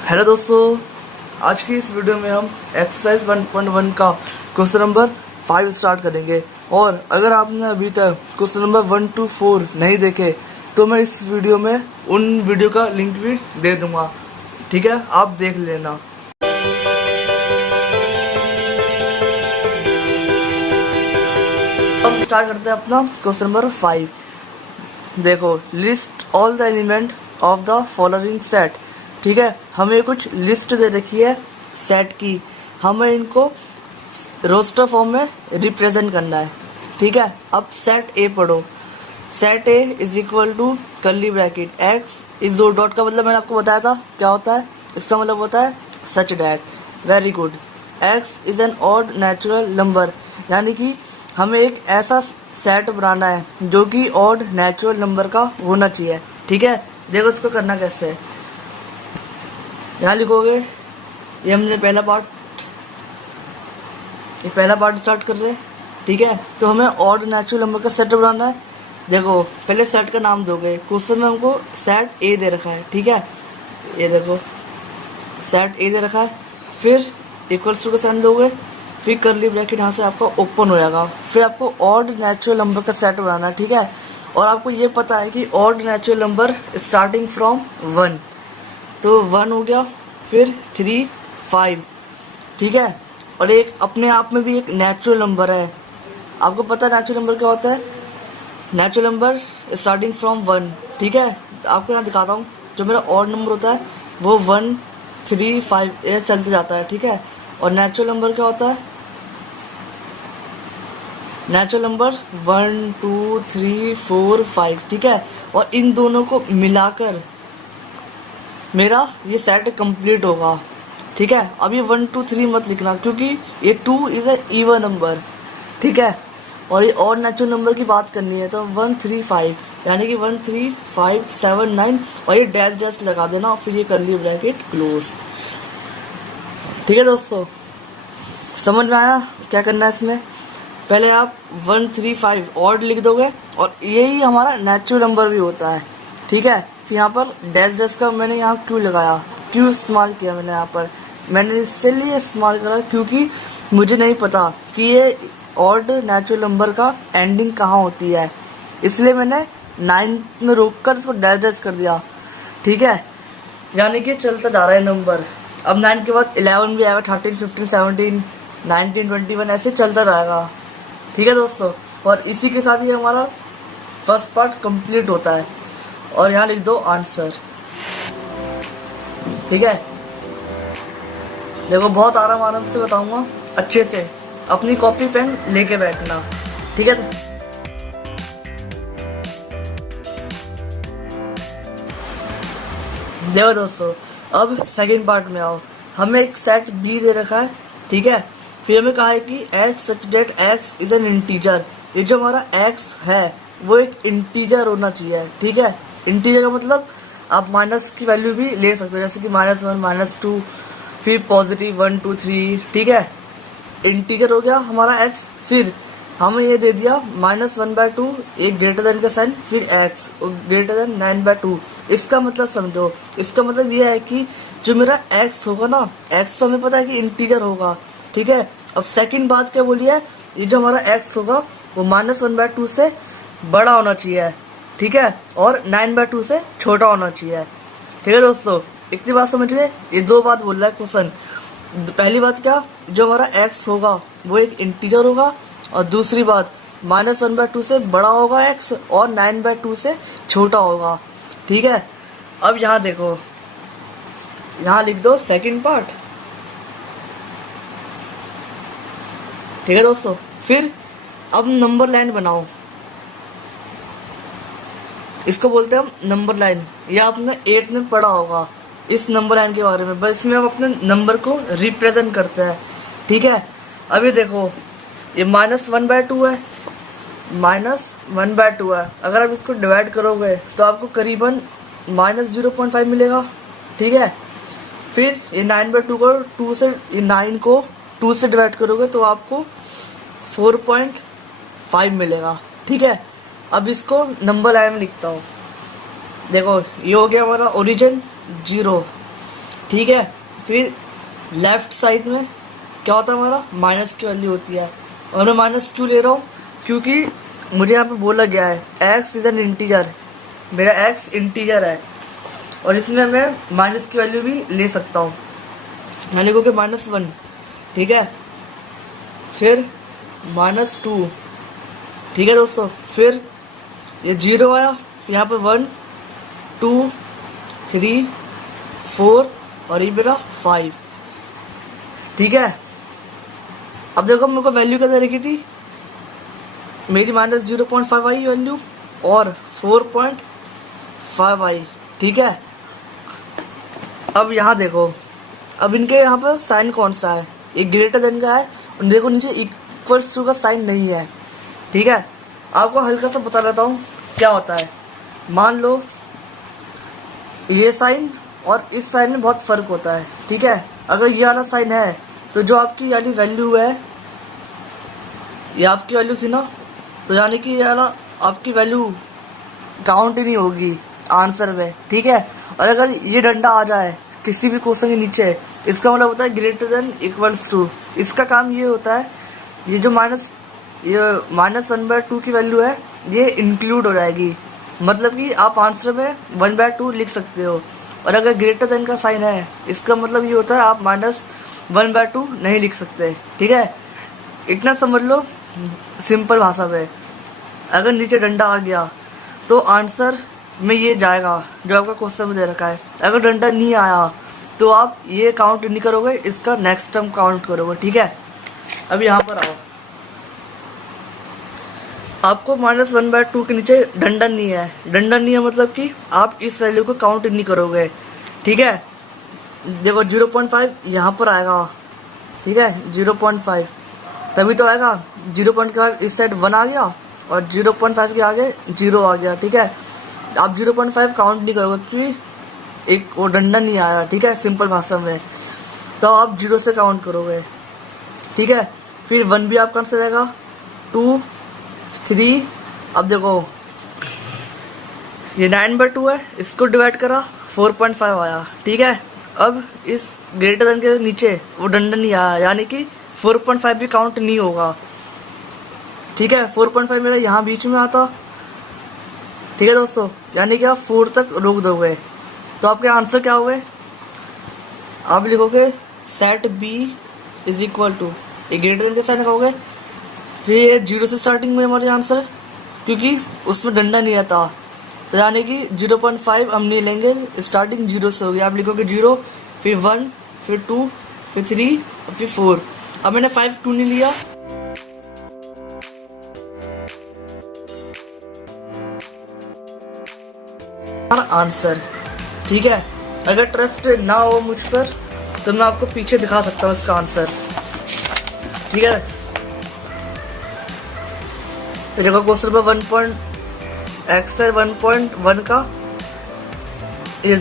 Hello दोस्तों, आज की इस वीडियो में हम एक्सरसाइज 1.1 का क्वेश्चन नंबर 5 स्टार्ट करेंगे। और अगर आपने अभी तक क्वेश्चन नंबर 1 to 4 नहीं देखे तो मैं इस वीडियो में उन वीडियो का लिंक भी दे दूंगा, ठीक है, आप देख लेना। अब स्टार्ट करते हैं अपना क्वेश्चन नंबर 5। देखो, list all the element of the following set. ठीक है, हमें कुछ लिस्ट दे रखी है सेट की, हमें इनको रोस्टर फॉर्म में रिप्रेजेंट करना है। ठीक है, अब सेट ए पढ़ो। Set A is equal to curly bracket X इस दो डॉट का मतलब मैंने आपको बताया था क्या होता है, इसका मतलब होता है such that. Very good. X is N odd natural number, यानी कि हमें एक ऐसा सेट बनाना है जो कि ऑड नेचुरल नंबर का होना चाहिए। ठीक है, देखो इसको करना कैसे है। यहाँ लिखोगे, ये हमने पहला पार्ट स्टार्ट कर रहे हैं। ठीक है, तो हमें ऑड नेचुरल नंबर का सेट बनाना है। देखो, पहले सेट का नाम दोगे। क्वेश्चन में हमको सेट ए दे रखा है। ठीक है, ये देखो सेट ए दे रखा है, फिर इक्वल्स टू का साइन दोगे, फिर कर्ली ब्रैकेट यहाँ से आपका ओपन हो जाएगा। फिर आपको ऑड नेचुरल नंबर का सेट बनाना है। ठीक है, और आपको ये पता है कि odd natural number starting from 1, तो 1 हो गया, फिर 3, 5। ठीक है, और एक अपने आप में भी एक नेचुरल नंबर है। आपको पता है नेचुरल नंबर क्या होता है? Natural number starting from 1। ठीक है, आपको यहाँ दिखाता हूँ। जो मेरा ऑड नंबर होता है वो 1, 3, 5 ऐसे चलते जाता है। ठीक है, और नेचुरल नंबर क्या होता है? Natural number 1, 2, 3, 4, 5। ठीक है, और इन दोनों को मिलाकर मेरा ये सेट कंप्लीट होगा। ठीक है, अब ये 1, 2, 3 मत लिखना, क्योंकि ये 2 इज ए इवन नंबर। ठीक है, और ये ऑड नेचुरल नंबर की बात करनी है तो 1, 3, 5, यानी कि 1, 3, 5, 7, 9, और ये डैश डैश लगा देना, और फिर ये कर्ली ब्रैकेट क्लोज। ठीक है दोस्तों, समझ में आया क्या करना है इसमें? पहले आप 1, 3, 5 ऑड लिख दोगे, और यही हमारा नेचुरल नंबर भी होता है। ठीक है, फिर यहाँ पर डैश डैश का मैंने यहाँ क्यों लगाया, क्यों इस्तेमाल किया मैंने यहाँ पर? मैंने इसलिए इस्तेमाल करा क्योंकि मुझे नहीं पता कि ये ऑड नेचुरल नंबर का एंडिंग कहाँ होती है, इसलिए मैंने 9 में रोककर इसको डैश डैश कर दिया। ठीक है, यानी कि चलता जा रहा है नंबर। अब 9 के बाद 11 भी आएगा, 13, 15, 17, 19, 21 ऐसे चलता रहेगा। ठीक है दोस्तों, और इसी के साथ ही हमारा फर्स्ट पार्ट कंप्लीट होता है। और यहाँ लिख दो आंसर। ठीक है, देखो बहुत आराम से बताऊंगा, अच्छे से अपनी कॉपी पेन लेके बैठना। ठीक है, देखो दोस्तों, अब सेकंड पार्ट में आओ। हमें एक सेट बी दे रखा है। ठीक है, फिर हमें कहा है कि X such that x is an integer. ये जो हमारा एक्स है वो एक इंटीजर होना चाहिए। ठीक है, इंटीजर का मतलब आप माइनस की वैल्यू भी ले सकते हो, जैसे कि -1, -2, फिर पॉजिटिव 1, 2, 3। ठीक है, इंटीजर हो गया हमारा एक्स। फिर हमें ये दे दिया -1/2, एक ग्रेटर देन का साइन, फिर एक्स ग्रेटर देन 9/2। इसका मतलब समझो, इसका मतलब ये है कि जो मेरा एक्स होगा ना, एक्स तो हमें पता है कि इंटीजर होगा। ठीक है, अब सेकंड बात क्या बोली है, ये जो हमारा एक्स होगा वो -1/2 से बड़ा होना चाहिए। ठीक है, और 9/2 से छोटा होना चाहिए। ठीक है दोस्तों, इतनी बात समझ गए? ये दो बात बोल रहा है क्वेश्चन। पहली बात क्या, जो हमारा एक्स होगा वो एक इंटीजर होगा, और दूसरी बात -1/2 से बड़ा होगा एक्स, और 9/2 से छोटा होगा। ठीक है, अब यहाँ देखो, यहाँ लिख दो सेकंड पार्ट। ठीक है दोस्तों, फिर अब नंबर लाइन बनाओ। इसको बोलते हैं हम नंबर लाइन, या आपने 8th में पढ़ा होगा इस नंबर लाइन के बारे में। बस इसमें हम अपने नंबर को रिप्रेजेंट करते हैं। ठीक है, अभी देखो ये -1/2 है, -1/2 है। अगर आप इसको डिवाइड करोगे तो आपको करीबन -0.5 मिलेगा। ठीक है, फिर ये 9/2 को 2 से, ये 9 को 2 से डिवाइड करोगे तो आपको 4.5 मिलेगा। ठीक है, अब इसको नंबर लाइन में लिखता हूँ। देखो, ये हो गया हमारा ओरिजिन 0, ठीक है। फिर लेफ्ट साइड में क्या होता है हमारा, माइनस की वैल्यू होती है। और मैं माइनस क्यों ले रहा हूँ, क्योंकि मुझे यहाँ पे बोला गया है x इज एन इंटीजर, मेरा x इंटीजर है और इसमें मैं माइनस की वैल्यू भी ले सकता हूँ, मैं लिखोगे -1, ठीक है। फिर -2, ठीक है दोस्तों। फिर ये 0 आया, फिर यहाँ पे 1 2 3 4 और ये मेरा 5, ठीक है। अब देखो मेरे को वैल्यू क्या दे रखी थी, मेरी -0.5 आई वैल्यू और 4.5 आई, ठीक है। अब यहाँ देखो, अब इनके यहाँ पर साइन कौन सा है, एक ग्रेटर देन का है और देखो नीचे इक्वल्स टू का साइन नहीं है, ठीक है। आपको हल्का सा बता देता हूँ क्या होता है। मान लो ये साइन और इस साइन में बहुत फर्क होता है, ठीक है। अगर ये वाला साइन है तो जो आपकी यानी वैल्यू है, ये आपकी वैल्यू थी ना, तो यानी कि ये वाला आपकी वैल्यू काउंट ही नहीं होगी आंसर में, ठीक है। और अगर ये डंडा आ जाए किसी भी क्वेश्चन के नीचे, इसका मतलब होता है ग्रेटर देन इक्वल्स टू। इसका काम ये होता है, ये जो -1/2 की वैल्यू है ये इंक्लूड हो जाएगी, मतलब कि आप आंसर में 1/2 लिख सकते हो। और अगर ग्रेटर देन का साइन है, इसका मतलब ये होता है आप -1/2 नहीं लिख सकते, ठीक है। इतना समझ लो सिंपल भाषा में। अगर नीचे डंडा आ गया तो आंसर में ये जाएगा जो आपका क्वेश्चन में दे रखा है। अगर डंडा नहीं आया तो आप ये काउंट नहीं करोगे, इसका नेक्स्ट टर्म काउंट करोगे, ठीक है। अब यहाँ पर आओ, आपको -1/2 के नीचे डंडा नहीं है, डंडा नहीं है मतलब कि आप इस वैल्यू को काउंट नहीं करोगे, ठीक है। देखो 0.5 यहाँ पर आएगा, ठीक है, 0.5 तभी तो आएगा। 0.5 इस साइड 1 आ गया और 0.5 के आगे 0 आ गया, ठीक है। आप 0.5 काउंट नहीं करोगे क्योंकि एक वो डंडा नहीं आया, ठीक है, सिंपल भाषा में। तो आप 0 से काउंट करोगे, ठीक है। फिर 1 भी आपका आंसर रहेगा, 2 3। अब देखो ये 9/2 है, इसको डिवाइड करा 4.5 आया, ठीक है। अब इस ग्रेटर देन के नीचे वो डंडा नहीं आया, यानी कि 4.5 भी काउंट नहीं होगा, ठीक है। 4.5 मेरा यहाँ बीच में आता, ठीक है दोस्तों, यानी कि आप 4 तक रोक दोगे तो आपके आंसर क्या हुए, आप लिखोगे set B is equal to, ये ग्रेटर देन के साइन लगाओगे। फिर ये 0 से स्टार्टिंग में हमारे आंसर, क्योंकि उसमें डंडा नहीं आता, तो यानी कि 0.5 हम नहीं लेंगे, स्टार्टिंग 0 से होगी। आप लिखोगे 0, फिर 1, फिर 2, फिर 3 और फिर 4। अब मैंने 5 क्यों नहीं लिया, आंसर, ठीक है। अगर ट्रस्ट ना हो मुझ पर तो मैं आपको पीछे दिखा सकता हूँ इसका आंसर, ठीक है। देखो क्वेश्चन पर 1.1 का ये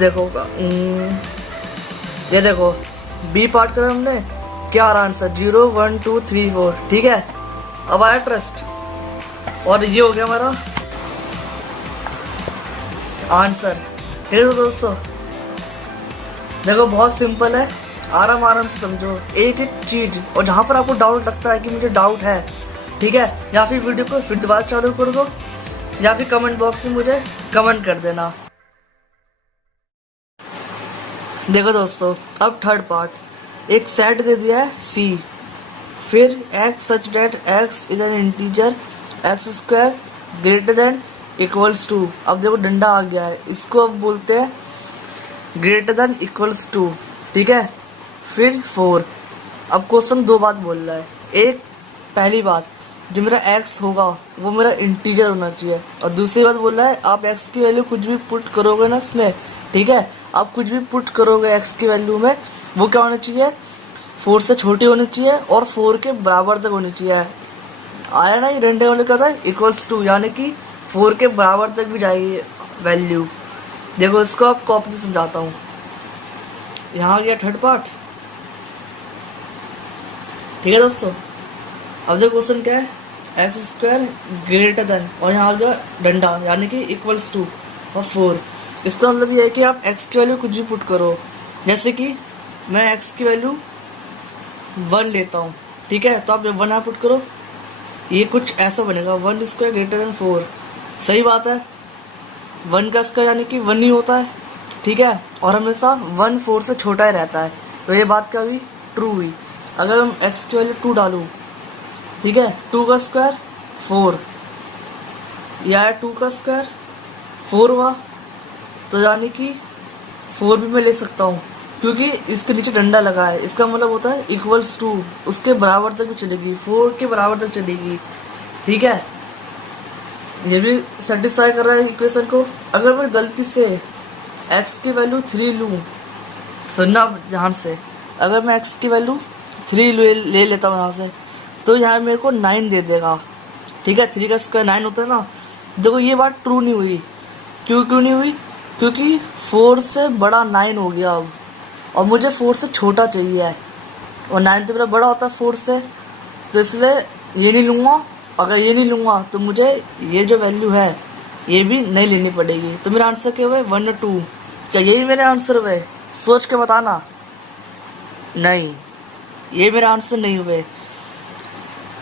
देखो बी पार्ट करा हमने, क्या आ रहा आंसर 0 1 2 3 4, ठीक है। अब आया ट्रस्ट और ये हो गया हमारा आंसर, ठीक है दोस्तों। देखो बहुत सिंपल है, आराम से समझो एक एक चीज, और जहां पर आपको डाउट लगता है कि मुझे डाउट है, ठीक है, या फिर वीडियो को फिर दोबारा चालू कर दो या फिर कमेंट बॉक्स में मुझे कमेंट कर देना। देखो दोस्तों अब थर्ड पार्ट, एक सेट दे दिया है C, फिर x such that x is an integer x² greater than equals to. अब देखो डंडा आ गया है, इसको अब बोलते हैं ग्रेटर देन इक्वल्स टू, ठीक है। फिर 4। अब क्वेश्चन 2 बात बोल रहा है, एक पहली बात जो मेरा x होगा वो मेरा इंटीजर होना चाहिए, और दूसरी बात बोल रहा है आप x की वैल्यू कुछ भी पुट करोगे ना इसमें, ठीक है, आप कुछ भी पुट करोगे x की वैल्यू में वो क्या होना चाहिए, 4 से छोटी होनी चाहिए और 4 के बराबर तक होनी चाहिए। आया ना ये डंडे वाले का था इक्वल्स टू, यानी कि 4 के बराबर तक भी जाएगी वैल्यू। देखो इसको आप कॉपी में समझाता हूँ, यहाँ आ गया थर्ड पार्ट, ठीक है दोस्तों। अब देखो क्वेश्चन क्या है, x² ग्रेटर देन, और यहाँ आ गया डंडा यानी कि इक्वल्स टू और 4। इसका मतलब ये है कि आप x की वैल्यू कुछ भी पुट करो, जैसे कि मैं x की वैल्यू 1 लेता हूँ, ठीक है, तो आप जब 1 यहाँ पुट करो, ये कुछ ऐसा बनेगा, 1 स्क्वायर ग्रेटर देन 4। सही बात है, 1 का स्क्वायर यानी कि 1 ही होता है, ठीक है, और हमेशा 1 4 से छोटा ही रहता है। तो ये बात क्या हुई, ट्रू हुई। अगर हम x की वैल्यू 2 डालूँ, ठीक है, 2 का स्क्वायर 4, या 2 का स्क्वायर 4 हुआ, तो यानी कि 4 भी मैं ले सकता हूँ, क्योंकि इसके नीचे डंडा लगा है, इसका मतलब होता है इक्वल्स टू, उसके बराबर तक भी चलेगी, 4 के बराबर तक चलेगी, ठीक है। ये भी सेटिस्फाई कर रहा है इक्वेशन को। अगर मैं गलती से x की वैल्यू 3 लूँ, सुनना ध्यान से, अगर मैं x की वैल्यू 3 ले लेता हूँ यहाँ से, तो यहाँ मेरे को 9 दे देगा, ठीक है, 3 का स्क्वायर 9 होता है ना। देखो ये बात ट्रू नहीं हुई, क्यों नहीं हुई, क्योंकि 4 से बड़ा 9 हो गया अब, और मुझे 4 से छोटा चाहिए है, और 9 तो मेरा बड़ा होता है 4 से, तो इसलिए ये नहीं लूँगा। अगर ये नहीं लूँगा तो मुझे ये जो वैल्यू है ये भी नहीं लेनी पड़ेगी। तो मेरा आंसर क्या हुआ, 1 2। क्या यही मेरे आंसर हुए, सोच के बताना। नहीं, ये मेरा आंसर नहीं हुए,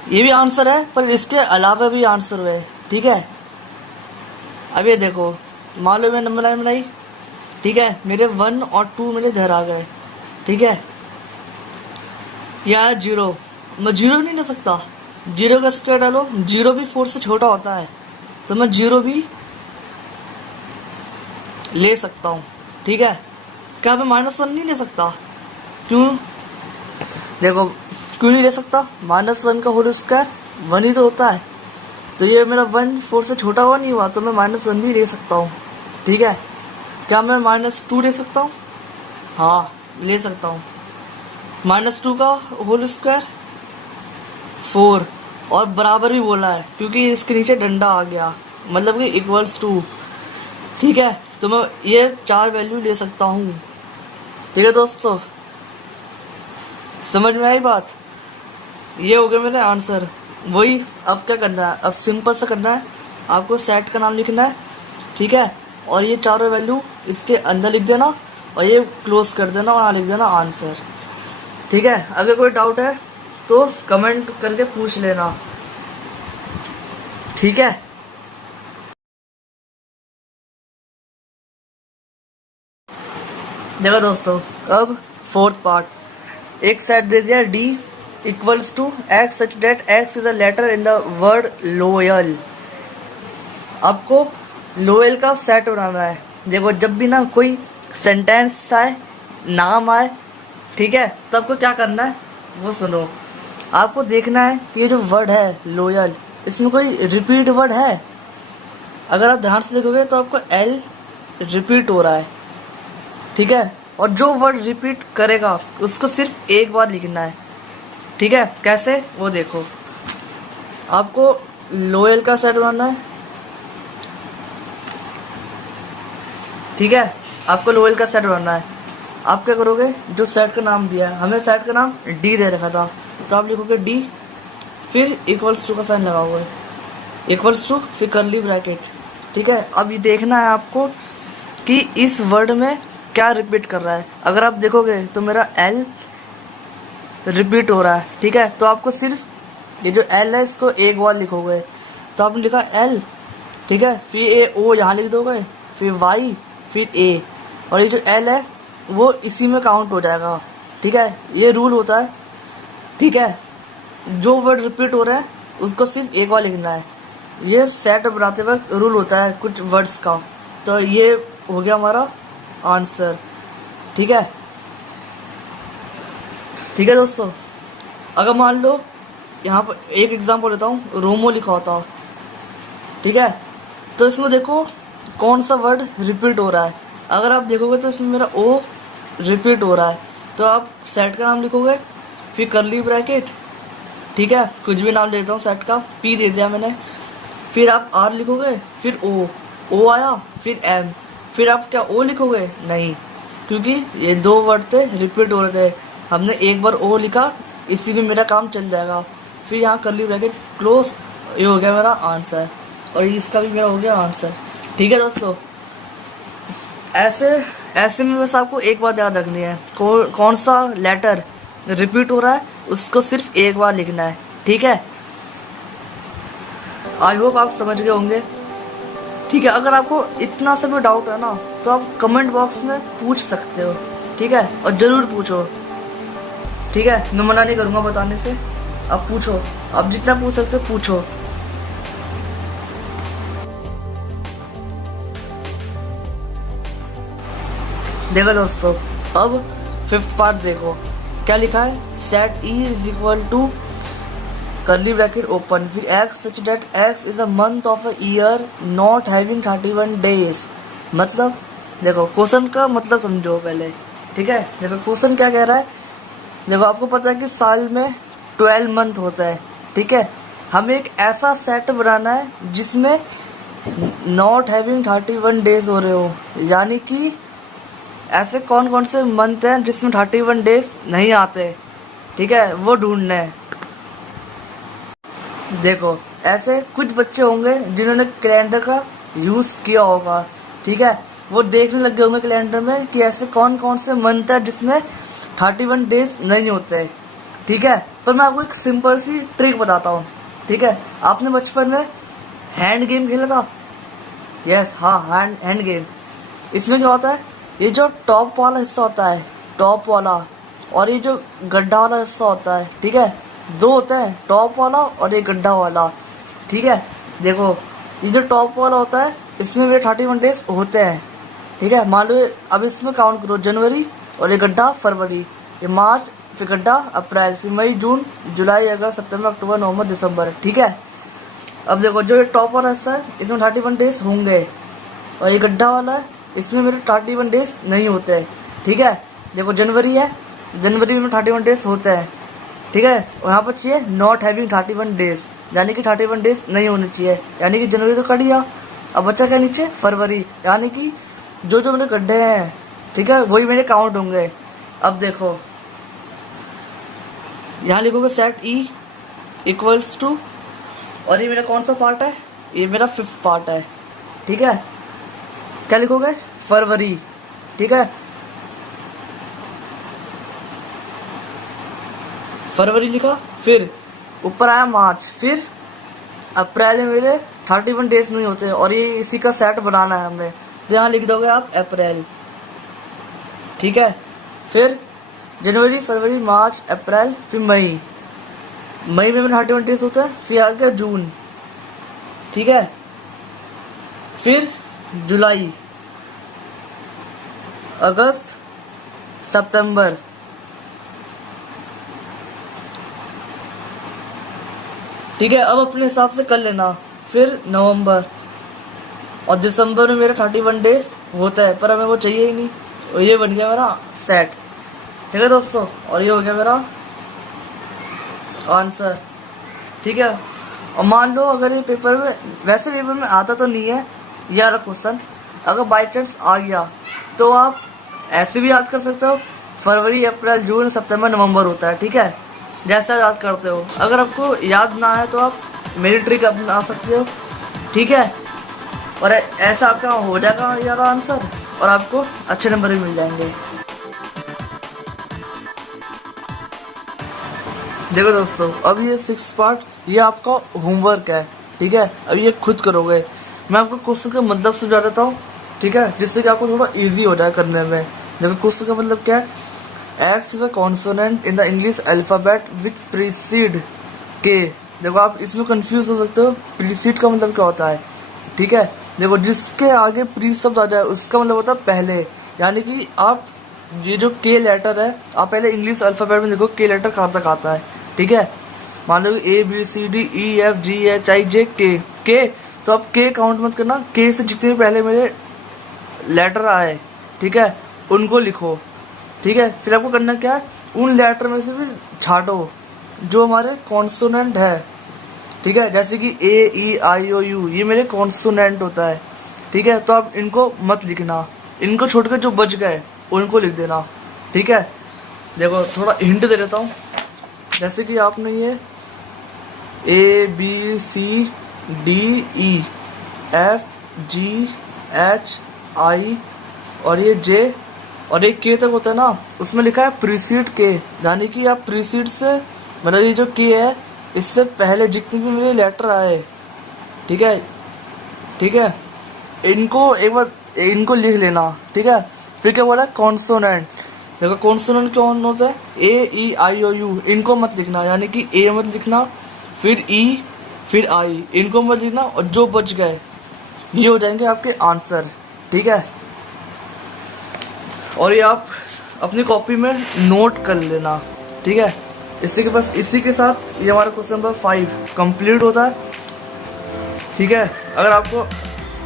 ये भी आंसर है पर इसके अलावा भी आंसर हुए, ठीक है। अब ये देखो, मान लो मैं नंबर लाइन बनाई, ठीक है, मेरे 1 और 2 मेरे इधर आ गए, ठीक है, या 0, मैं 0 नहीं ले सकता, 0 का स्क्वायर डालो, 0 भी 4 से छोटा होता है, तो मैं 0 भी ले सकता हूँ, ठीक है। क्या मैं -1 नहीं ले सकता, क्यों, देखो क्यों नहीं ले सकता, -1 का होल स्क्वायर 1 ही तो होता है, तो ये मेरा 1 4 से छोटा हुआ नहीं हुआ, तो मैं -1 भी ले सकता हूँ, ठीक है। क्या मैं -2 ले सकता हूँ, हाँ ले सकता हूँ, -2 का होल स्क्वायर 4, और बराबर भी बोला है क्योंकि इसके नीचे डंडा आ गया, मतलब कि इक्वल्स टू, ठीक है। तो मैं ये 4 वैल्यू ले सकता हूँ, ठीक है दोस्तों, समझ में आई बात। ये हो गया मेरा आंसर। वही अब क्या करना है, अब सिंपल सा करना है, आपको सेट का नाम लिखना है, ठीक है, और ये चारों वैल्यू इसके अंदर लिख देना, और ये क्लोज कर देना, और लिख देना आंसर, ठीक है। अगर कोई डाउट है तो कमेंट करके पूछ लेना, ठीक है। देखो दोस्तों, अब 4th पार्ट, एक सेट दे दिया D equals to x such that x is a letter in the word loyal. आपको लोयल का सेट बनाना है। देखो जब भी ना कोई सेंटेंस आए, नाम आए, ठीक है, तो आपको क्या करना है वो सुनो। आपको देखना है कि ये जो वर्ड है लोयल, इसमें कोई रिपीट वर्ड है। अगर आप ध्यान से देखोगे तो आपको L रिपीट हो रहा है, ठीक है, और जो वर्ड रिपीट करेगा उसको सिर्फ एक बार लिखना है, ठीक है। कैसे, वो देखो, आपको लोयल का सेट बनाना है, ठीक है, आपको लोयल का सेट बनाना है। आप क्या करोगे, जो सेट का नाम दिया है, हमें सेट का नाम D दे रखा था, तो आप लिखोगे D, फिर इक्वल्स टू का साइन लगा हुआ है, इक्वल्स टू, फिर करली ब्रैकेट, ठीक है। अब ये देखना है आपको कि इस वर्ड में क्या रिपीट कर रहा है। अगर आप देखोगे तो मेरा L रिपीट हो रहा है, ठीक है, तो आपको सिर्फ ये जो L है इसको एक बार लिखोगे, तो आपने लिखा L, ठीक है, फिर O यहाँ लिख दोगे, फिर Y, फिर A, और ये जो L है वो इसी में काउंट हो जाएगा, ठीक है। ये रूल होता है, ठीक है, जो वर्ड रिपीट हो रहा है उसको सिर्फ एक बार लिखना है। ये सेट बनाते वक्त रूल होता है कुछ वर्ड्स का। तो ये हो गया हमारा आंसर, ठीक है, ठीक है दोस्तों। अगर मान लो यहाँ पर एक एग्जाम्पल लेता हूँ, रोमो लिखा होता, ठीक है, तो इसमें देखो कौन सा वर्ड रिपीट हो रहा है। अगर आप देखोगे तो इसमें मेरा O रिपीट हो रहा है, तो आप सेट का नाम लिखोगे, फिर करली ब्रैकेट, ठीक है, कुछ भी नाम लेता हूँ सेट का, P दे दिया मैंने, फिर आप R लिखोगे, फिर O आया, फिर M, फिर आप क्या O लिखोगे, नहीं, क्योंकि ये दो वर्ड थे रिपीट हो रहे थे, हमने एक बार O लिखा, इसी में मेरा काम चल जाएगा। फिर यहाँ करली ब्रैकेट क्लोज, ये हो गया मेरा आंसर, और इसका भी मेरा हो गया आंसर, ठीक है दोस्तों। ऐसे में बस आपको एक बात याद रखनी है, कौन सा लेटर रिपीट हो रहा है उसको सिर्फ एक बार लिखना है, ठीक है। आई होप आप समझ गए होंगे, ठीक है। अगर आपको इतना सा भी डाउट है ना तो आप कमेंट बॉक्स में पूछ सकते हो, ठीक है, और जरूर पूछो, ठीक है। मैं मना नहीं करूंगा बताने से, आप पूछो, आप जितना पूछ सकते हो पूछो। देखो दोस्तों, अब 5th पार्ट देखो क्या लिखा है। Set E is equal to curly bracket open, फिर x such that x is a month of a year not having 31 days. मतलब देखो क्वेश्चन का मतलब समझो पहले, ठीक है। देखो क्वेश्चन क्या कह रहा है, देखो आपको पता है कि साल में 12 मंथ होता है, ठीक है। हमें एक ऐसा सेट बनाना है जिसमें नॉट हैविंग 31 डेज हो रहे हो, यानी कि ऐसे कौन कौन से मंथ हैं जिसमें 31 डेज नहीं आते, ठीक है, वो ढूंढना है। देखो ऐसे कुछ बच्चे होंगे जिन्होंने कैलेंडर का यूज किया होगा, ठीक है, वो देखने लगे होंगे कैलेंडर में कि ऐसे कौन कौन से मंथ है जिसमें 31 डेज नहीं होते, ठीक है। पर मैं आपको एक सिंपल सी ट्रिक बताता हूँ, ठीक है। आपने बचपन में हैंड गेम खेला था? यस, हाँ, हैंड गेम। इसमें क्या होता है, ये जो टॉप वाला हिस्सा होता है, टॉप वाला, और ये जो गड्ढा वाला हिस्सा होता है, ठीक है, दो होता है, टॉप वाला और ये गड्ढा वाला, ठीक है। देखो ये जो टॉप वाला होता है इसमें मेरे 31 डेज होते हैं, ठीक है। मान लो अब इसमें काउंट करो, जनवरी और ये गड्ढा फरवरी, ये मार्च, फिर गड्ढा अप्रैल, फिर मई, जून, जुलाई, अगस्त, सितंबर, अक्टूबर, नवंबर, दिसंबर, ठीक है। अब देखो जो ये टॉप वाला हिस्सा है इसमें 31 डेज होंगे, और ये गड्ढा वाला है इसमें मेरे 31 डेज नहीं होते हैं, ठीक है। देखो जनवरी है, जनवरी में 31 डेज होते हैं, ठीक है। और यहाँ पर चाहिए नॉट हैविंग 31 डेज, यानी कि 31 डेज नहीं होने चाहिए, यानी कि जनवरी तो कट गया। अब बच्चा क्या नीचे फरवरी, यानी कि जो जो मेरे गड्ढे हैं, ठीक है, वही मेरे काउंट होंगे। अब देखो यहाँ लिखोगे सेट ई इक्वल्स टू, और ये मेरा कौन सा पार्ट है, ये मेरा 5th पार्ट है, ठीक है। क्या लिखोगे, फरवरी, ठीक है, फरवरी लिखा, फिर ऊपर आया मार्च, फिर अप्रैल में मेरे 31 डेज नहीं होते, और ये इसी का सेट बनाना है हमें, तो यहाँ लिख दोगे आप अप्रैल, ठीक है। फिर जनवरी, फरवरी, मार्च, अप्रैल, फिर मई, मई में 31 डेज होता है, फिर आ गया जून, ठीक है, फिर जुलाई, अगस्त, सितंबर, ठीक है। अब अपने हिसाब से कर लेना, फिर नवंबर और दिसंबर में मेरा 31 डेज होता है, पर हमें वो चाहिए ही नहीं, और ये बन गया मेरा सेट, ठीक है दोस्तों, और ये हो गया मेरा आंसर, ठीक है। और मान लो अगर ये पेपर में, वैसे पेपर में आता तो नहीं है ये वाला क्वेश्चन, अगर बाई चांस आ गया तो आप ऐसे भी याद कर सकते हो, फरवरी, अप्रैल, जून, सितंबर, नवंबर होता है, ठीक है, जैसा याद करते हो। अगर आपको याद ना आए तो आप मेरी ट्रिक अपना सकते हो, ठीक है, और ऐसा आपका हो जाएगा ये वाला आंसर, और आपको अच्छे नंबर भी मिल जाएंगे। देखो दोस्तों, अब ये 6th पार्ट ये आपका होमवर्क है, ठीक है। अब ये खुद करोगे, मैं आपको क्वेश्चन का मतलब समझा देता हूँ, ठीक है, जिससे कि आपको थोड़ा इजी हो जाए करने में। देखो क्वेश्चन का मतलब क्या है, x is a consonant in the English alphabet with preceded के। देखो आप इसमें कंफ्यूज हो सकते हो, प्रीसीड का मतलब क्या होता है, ठीक है। देखो जिसके आगे प्री शब्द आ जाए उसका मतलब होता है पहले, यानी कि आप ये जो के लेटर है, आप पहले इंग्लिश अल्फाबेट में देखो के लेटर कहाँ तक आता है, ठीक है। मान लो A B C D E F G H I J K, तो आप के काउंट मत करना, के से जितने भी पहले मेरे लेटर आए, ठीक है, उनको लिखो, ठीक है। फिर आपको करना क्या है, उन लेटर में से भी छाटो जो हमारे कॉन्सोनेंट है, ठीक है, जैसे कि ए ई आई ओ यू, ये मेरे कॉन्सोनेंट होता है, ठीक है। तो आप इनको मत लिखना, इनको छोड़ के जो बच गए उनको लिख देना, ठीक है। देखो थोड़ा हिंट दे देता हूँ, जैसे कि आपने ये A B C D E F G H I और ये जे और एक के तक होता है ना, उसमें लिखा है प्रीसीड के, यानी कि आप प्रीसीड से मतलब ये जो के है इससे पहले जितने भी मेरे लेटर आए, ठीक है, ठीक है, इनको एक बार इनको लिख लेना, ठीक है। फिर क्या बोला, कॉन्सोनेंट। देखो कॉन्सोनेंट कौन होता है, ए ई आई ओ यू, इनको मत लिखना, यानी कि ए मत लिखना, फिर ई, फिर आई, इनको मत लिखना, और जो बच गए ये हो जाएंगे आपके आंसर, ठीक है। और ये आप अपनी कॉपी में नोट कर लेना, ठीक है। इसी के साथ ये हमारा क्वेश्चन नंबर 5 कंप्लीट होता है, ठीक है। अगर आपको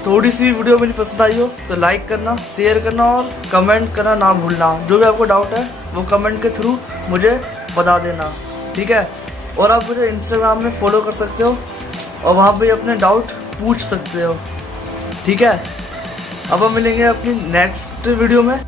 थोड़ी सी वीडियो मेरी पसंद आई हो तो लाइक करना, शेयर करना और कमेंट करना ना भूलना। जो भी आपको डाउट है वो कमेंट के थ्रू मुझे बता देना, ठीक है। और आप मुझे इंस्टाग्राम में फॉलो कर सकते हो और वहाँ पे अपने डाउट पूछ सकते हो, ठीक है। अब हम मिलेंगे अपनी नेक्स्ट वीडियो में।